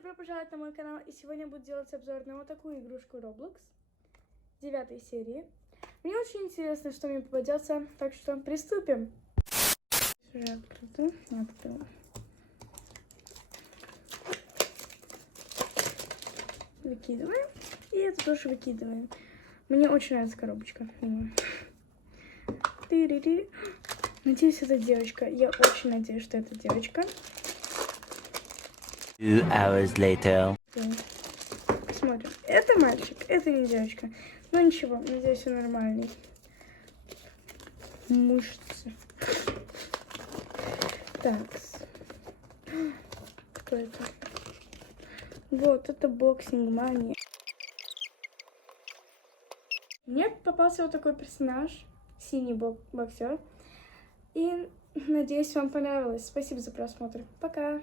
добро пожаловать на мой канал, и сегодня я буду делать обзор на вот такую игрушку Roblox 9 серии. Мне очень интересно, что мне попадется, так что приступим. Уже открыто. Открыла. Выкидываем. И это тоже выкидываем. Мне очень нравится коробочка. Надеюсь, это девочка. Я очень надеюсь, что это девочка. 2 hours later. Посмотрим. Это мальчик, это не девочка. Но ничего, надеюсь, он нормальный. Мышцы. Так. Кто это? Вот, это боксинг мания. Мне попался вот такой персонаж. Синий боксер. И надеюсь, вам понравилось. Спасибо за просмотр. Пока.